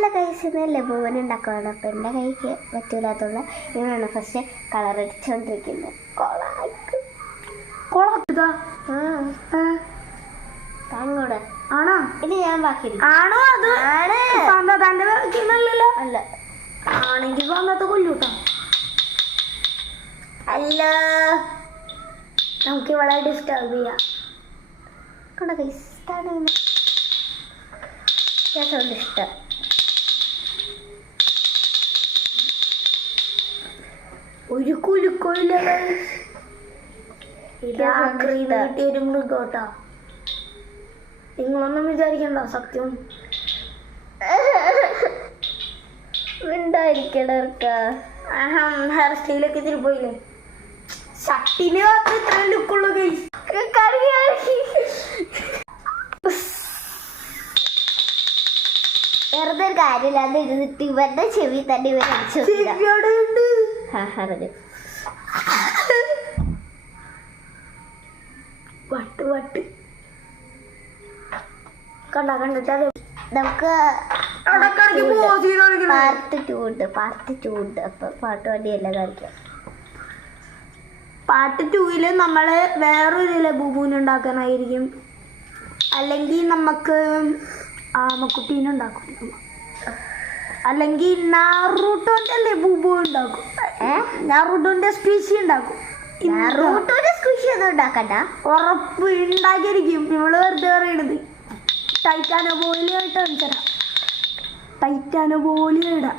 Hello guys, ഇന്ന് ലഘുവിന് ഉണ്ടാക്കുകയാണ്. അപ്പം എൻ്റെ കൈക്ക് പറ്റൂലാത്തുള്ള ഇങ്ങനെയാണ് ഫസ്റ്റ് കളർ അടിച്ചുകൊണ്ടിരിക്കുന്നത്. താങ്ങൂടെ ആണോ? ഇനി ഞാൻ ബാക്കി ആണോ? അത് അല്ല ആണെങ്കിൽ വന്നത്തെ കൊല്ലൂട്ടോ. അല്ല, നമുക്ക് ഇവിടെ ഡിസ്റ്റർബ് ചെയ്യാം. കണ്ടോ ഗൈസ്, ഇഷ്ടം ഒരു കുലുക്കമില്ല. കിട്ടിയൊരു മൃഗോട്ടാ. നിങ്ങളൊന്നും വിചാരിക്കണ്ട, സത്യം ഹെയർ സ്റ്റൈലൊക്കെ ഇത്തിരി പോയില്ലേ? ഷട്ടിന് മാത്രം ഇത്ര ലുക്കുള്ളൂ ഗൈസ്. വെറുതെ ഒരു കാര്യമില്ലാതെ ഇരുന്നിട്ട് ഇവരുടെ ചെവി തന്നെ ഇവർ അടിച്ചു. വട്ട് വട്ട് കണ്ടിട്ട് നമുക്ക് പാർട്ട് 2 ഉണ്ട്. അപ്പൊ പാർട്ട് 1 എല്ലാം കളിക്കാം. പാർട്ട് 2 നമ്മള് വേറൊരു ലബൂബൂന് ഉണ്ടാക്കാനായിരിക്കും. അല്ലെങ്കിൽ നമുക്ക് ആമക്കുട്ടീനെ ഉണ്ടാക്കും. അല്ലെങ്കിൽ നാറൂട്ടോന്റെ ലബൂബു ഉണ്ടാക്കും. നാറൂട്ടോന്റെ സ്ക്വിഷി ഉണ്ടാക്കും. ഉറപ്പ് ഉണ്ടാക്കിയിരിക്കും. നമ്മള് വെറുതെ പറയണത്. ടൈറ്റാനോ പോലെ ഇട്ടാ ടൈറ്റാനോ പോലെ ഇടാം.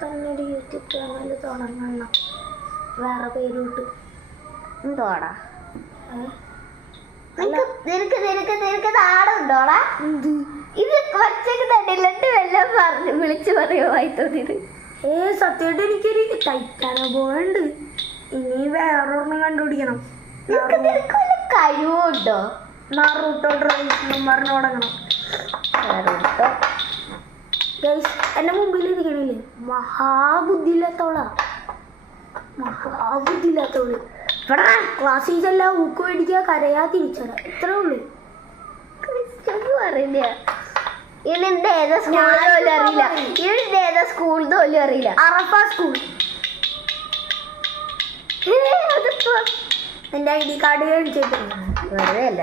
തന്നെ ഒരു യൂട്യൂബ് ചാനൽ തുടങ്ങണം. വേറെ പേരോട്ട് എന്തോടാ നിനക്ക് നാടുണ്ടോടാ? ഇത് ഒച്ചക്ക് തന്നിട്ട് വല്ലതും പറഞ്ഞു വിളിച്ചു പറയുമായി തോന്നിയത്. സത്യമായിട്ട് എനിക്കൊരു ടൈറ്റാനോ പോയുണ്ട്. ഇനി വേറൊരെണ്ണം കണ്ടുപിടിക്കണം. കഴിവുണ്ടോ? നാറൂട്ടോ ഡ്രൈവ്സ് പറഞ്ഞു തുടങ്ങണം. എന്റെ മുമ്പിൽ ഇരിക്കണില്ലേ മഹാബുദ്ധിയില്ലാത്തവളാ. മഹാബുദ്ധിയില്ലാത്തവള് ക്ലാസ്സിൽ ചെല്ലാ, ഊക്ക് മേടിക്കുക, കരയാ, തിരിച്ചടാ. ഇത്രേ ഉള്ളൂ. അറിയില്ല ഇതിന്റെ ഏതാ സ്കൂൾ പോലും അറിയില്ല. അറഫ സ്കൂൾ. എന്റെ ID കാർഡ് കാണിച്ചിട്ടുണ്ട്. വെറുതെ അല്ല.